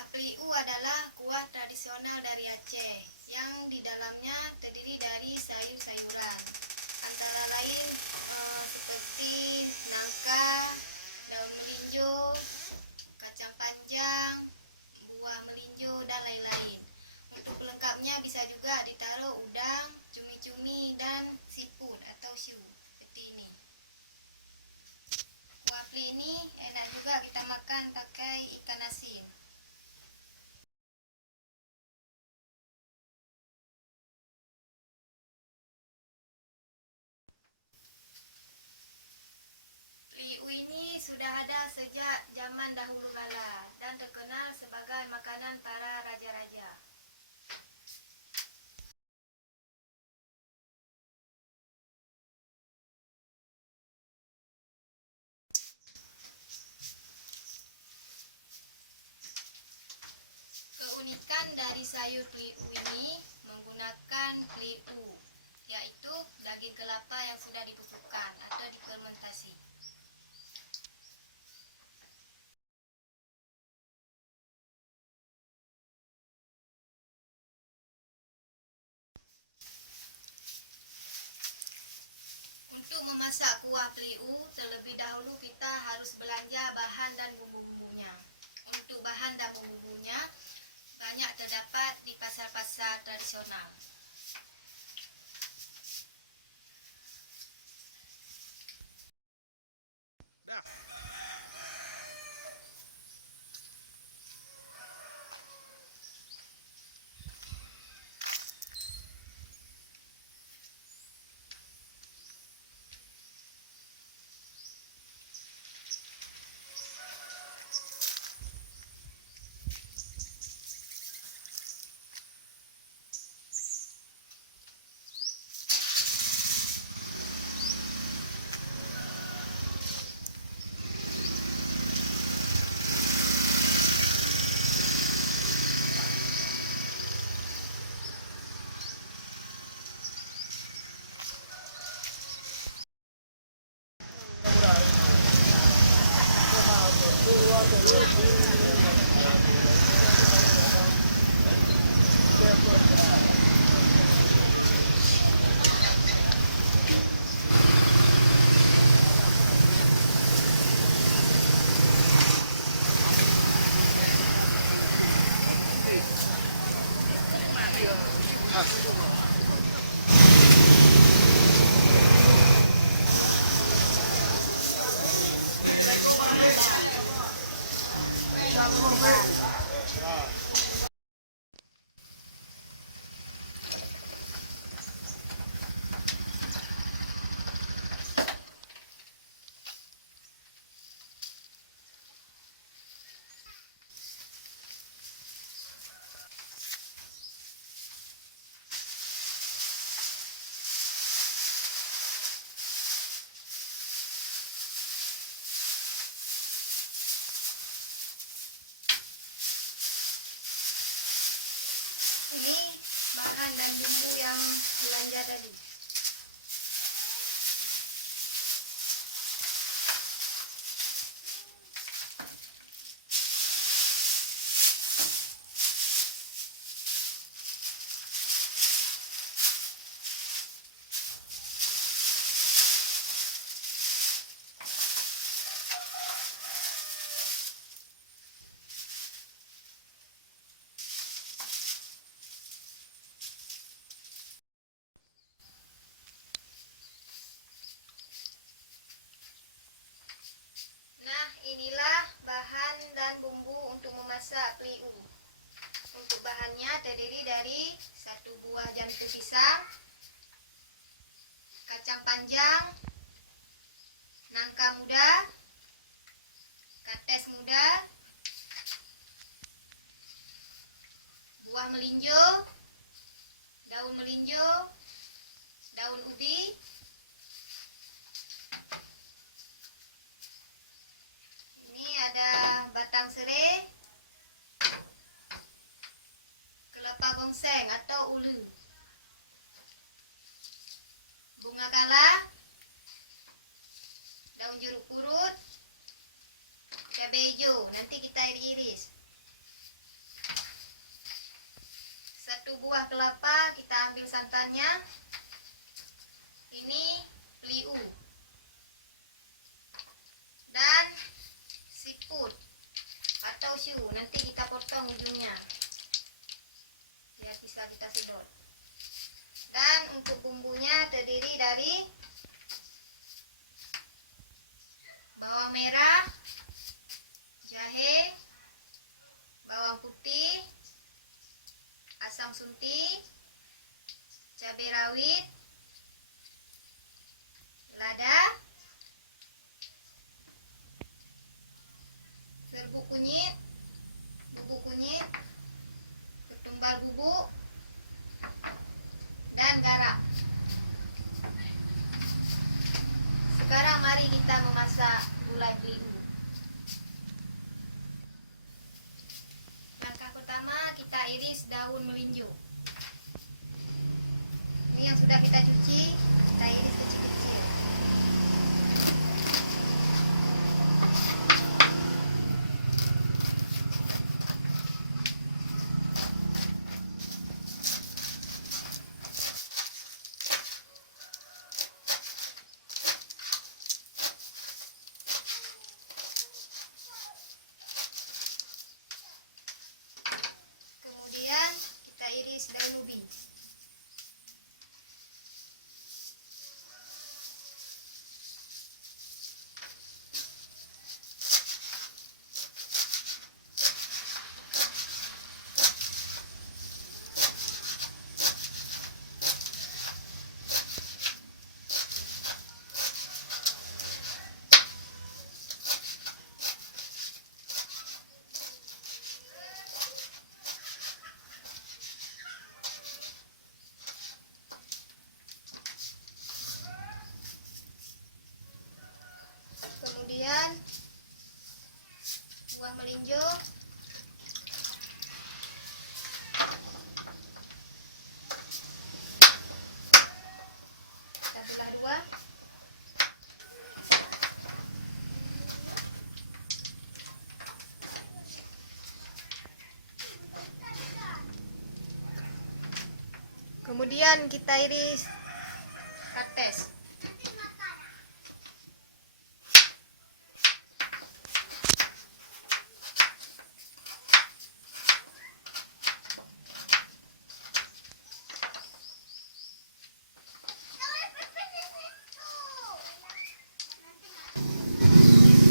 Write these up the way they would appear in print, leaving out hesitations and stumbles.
Kuah peliu adalah kuah tradisional dari Aceh yang di dalamnya terdiri dari sayur-sayuran antara lain seperti nangka, daun melinjo, kacang panjang, buah melinjo, dan lain-lain. Untuk pelengkapnya bisa juga ditaruh udang, cumi-cumi, dan siput atau siu seperti ini. Kuah peli ini enak juga kita makan pakai ikan asin. Peliu ini sudah ada sejak zaman dahulu kala dan terkenal sebagai makanan para raja-raja. Keunikan dari sayur peliu ini menggunakan peliu, yaitu daging kelapa yang sudah dibusukkan atau difermentasi. Untuk memasak kuah peliu, terlebih dahulu kita harus belanja bahan dan bumbu-bumbunya. Untuk bahan dan bumbu-bumbunya banyak terdapat di pasar-pasar tradisional. Ini bahan dan bumbu yang belanja tadi. Nah, inilah bahan dan bumbu untuk memasak peliu. Untuk bahannya terdiri dari 1 buah jantung pisang, kacang panjang, nangka muda, kates muda, buah melinjo, daun melinjo, daun ubi, ini ada batang serai, kelapa gongseng atau ulu, bunga kala, daun jeruk purut, cabai hijau, nanti kita iris. buah kelapa, kita ambil santannya. Ini liu dan siput atau siu, nanti kita potong ujungnya biar bisa kita sedot. Dan untuk bumbunya terdiri dari bawang merah, jahe, bawang putih, asam suntik, cabai rawit, lada, serbuk kunyit, bubuk kunyit, ketumbar bubuk, dan garam. Sekarang mari kita memasak gulai liu. Langkah pertama, kita iris daun melinjo. Ini yang sudah kita cuci, kita iris kecil-kecil. Kemudian kita iris daun ubi. Kemudian buah melinjo, kita belah dua. Kemudian kita iris kates.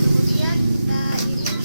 Kemudian kita iris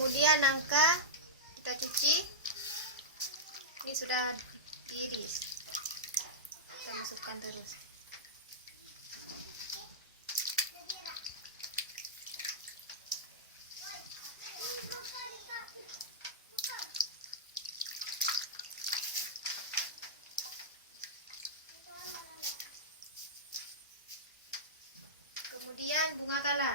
kemudian nangka kita cuci. Ini sudah diiris, kita masukkan terus. Kemudian bunga kala.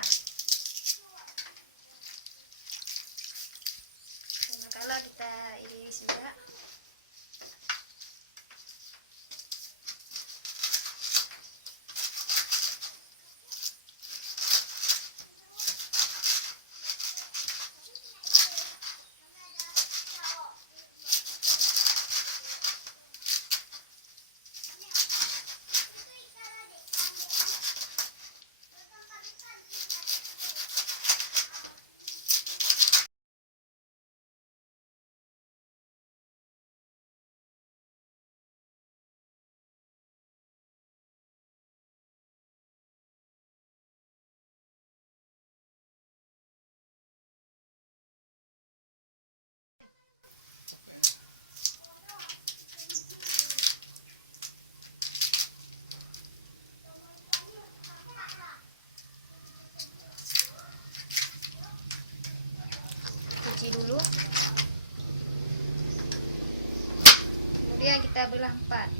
Bunga kala kita iris juga. cuci dulu. Kemudian kita belah 4.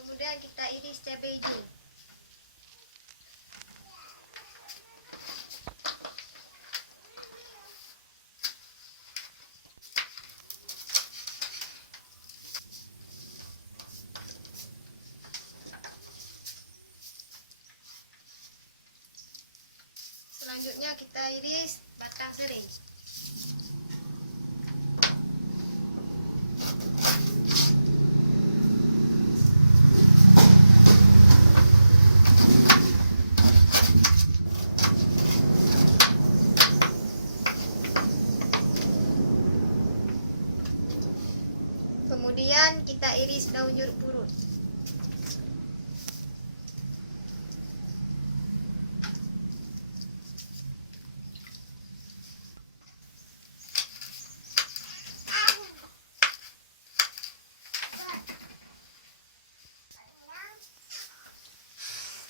Kemudian kita iris cabai hijau. Selanjutnya kita iris batang serai. Kemudian kita iris daun jeruk purut.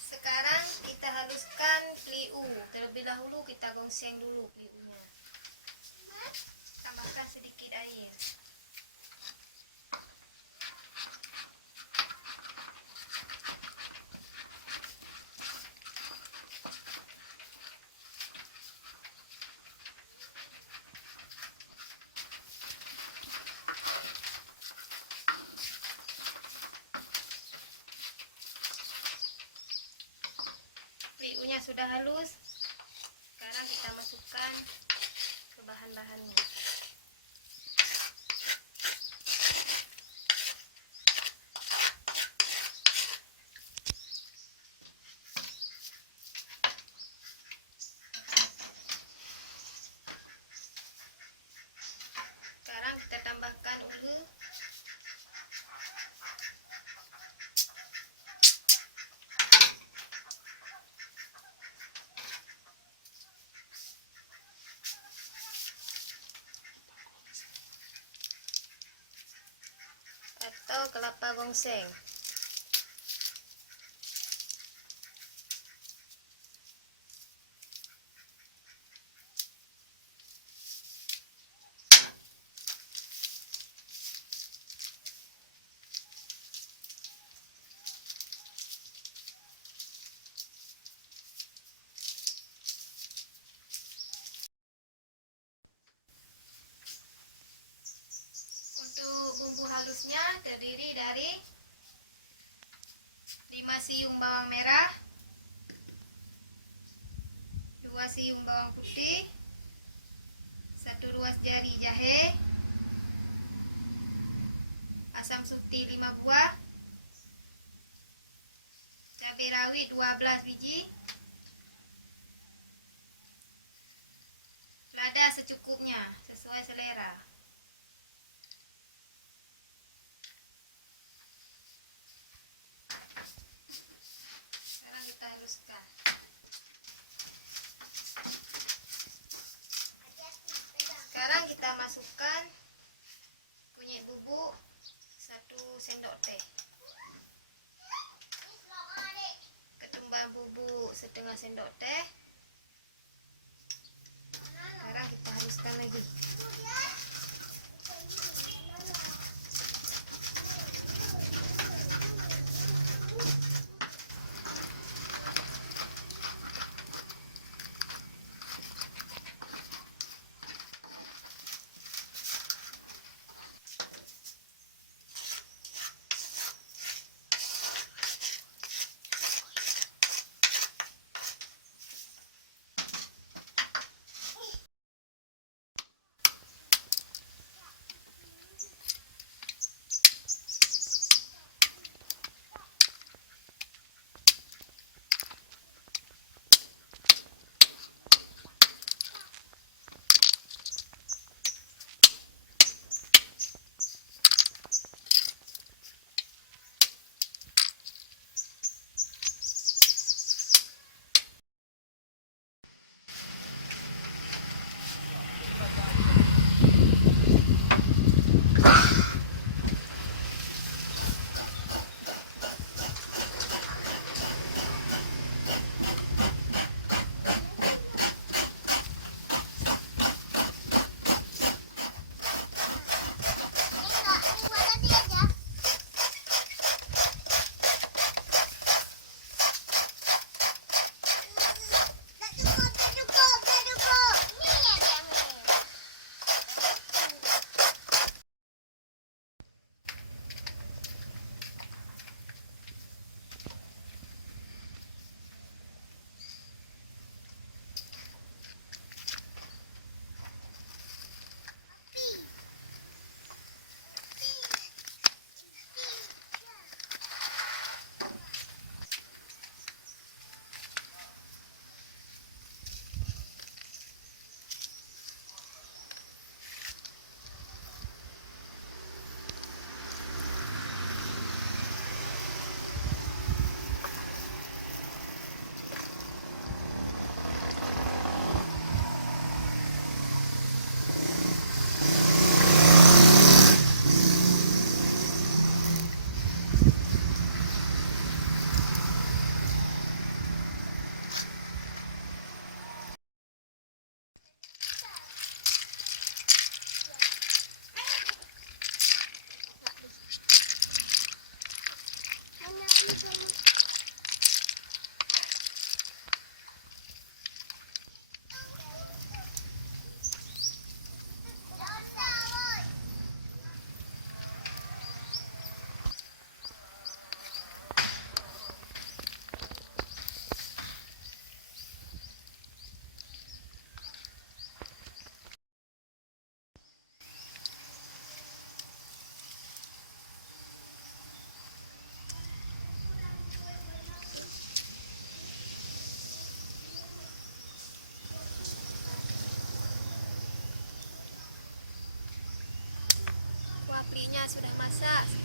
Sekarang kita haluskan peliu. Terlebih dahulu kita gongseng dulu peliunya. Tambahkan sedikit air. Peliunya sudah halus. Sekarang kita masukkan ke bahan-bahannya. Sekarang kita tambahkan ulu. Atau kelapa gongseng. Bumbu halusnya terdiri dari 5 siung bawang merah, 2 siung bawang putih, 1 ruas jari jahe, asam putih 5 buah, cabai rawit 12 biji, lada secukupnya sesuai selera. Sekarang kita haluskan. Sekarang kita masukkan kunyit bubuk 1 sendok teh, ketumbar bubuk setengah sendok teh. Sekarang kita haluskan lagi. Kuah plinya sudah masak.